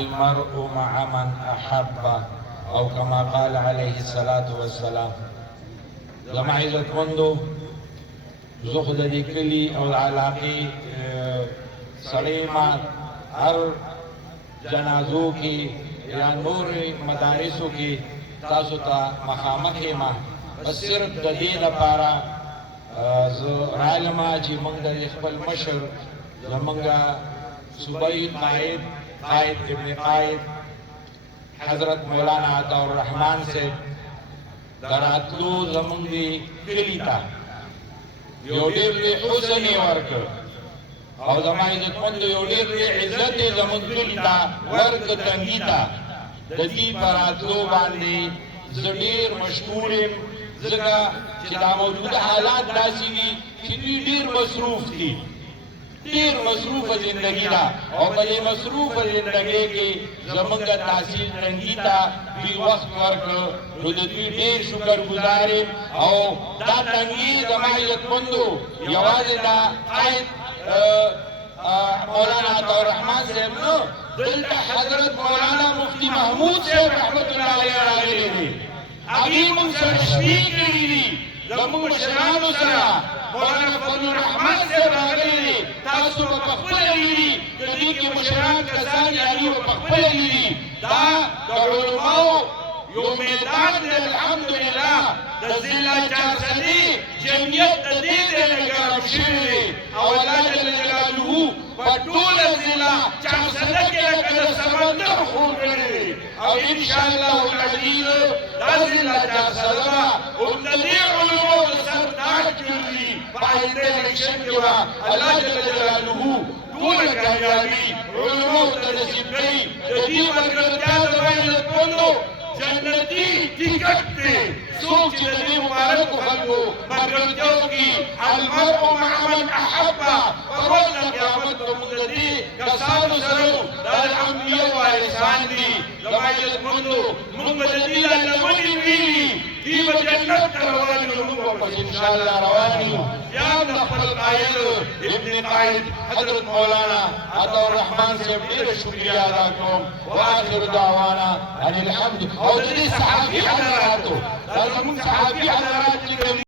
المرء مع من أحب أو كما قال عليه الصلاة والسلام. زما عزت مندو زخد دي کلی او علاقی سلیمات هر جنازو کی یا نور مدارسو کی تاسو تا مخامخی ما بس صرف د دې لپاره رالما چې موږ د خپل مشر زمونږ صوبائی قائد ابن قائد حضرت مولانا عطا الرحمن سے دراتلو زمونږ دی کلی تا یو ډېر لوی حسن یې ورکړ او زما عزتمندو یو ډېر لوی عزت یې زمونږ کلي ته ورکړ تنګي ته د دې په راتلو باندې زه ډېر مشکور یم ځکه چې دا موجوده حالات داسې دي چې دوی ډېر مصروف دي ډېر مصروفه زندګي ده او په دې مصروفه زندګۍ کې زمونږ تحصیل تنګي ته دوی وخت ورکړ نو د دوی ډېر شکر ګزار یم او دا تنګي زما عزتمندو یوازې دا قائد مولانا عطا الرحمن صاحب نه دلته حضرت مولانا مفتی محمود صاحب رحمت الله علیه راغلي دي هغوی موږ سره شپې کړي دي زموږ مشرانو سره مولانا فضل الرحمن صاحب راغلي دي تاسو به پخپله ویني د دوی کې مشران کسان دي هغوی به پخپله ویني دا د علماو یو میدان دی الحمدلله د ضلع چارسدي جمعیت د دې ځای نه ګرم شوي دی او الله جل جلاله په ټوله ضلع چارسده کې لکه د سمندر خور کړی دی او انشاءالله العزیز دا ضلع چارسده به هم د دې علماو د سر تاج ګرځي په آینده الیکشن کې به الله جل جلاله ټوله کامیابي علماو ته نصیب کړي د دې ملګرتیا زما عزتمندو جنتی ټیکټ دی څوک چې د دې مبارکو خلکو ملګرتیا وکړي المرء مع من احب په ورځ د قیامت به موږ د دې کسانو سره دا د انبیاء وارثان دي زما عزتمندو موږ به د دې لمنې ویني دوی به جنت ته روان یو موږ به پسې انشاءالله روان یو یا د خپل قائد ابن قائد حضرت مولانا عطا الرحمن صاحب ډېره شکریه ادا کوم واخر دعوانا ان الحمد او د دې صحافي حضراتو دا زموږ صحافي حضرات چې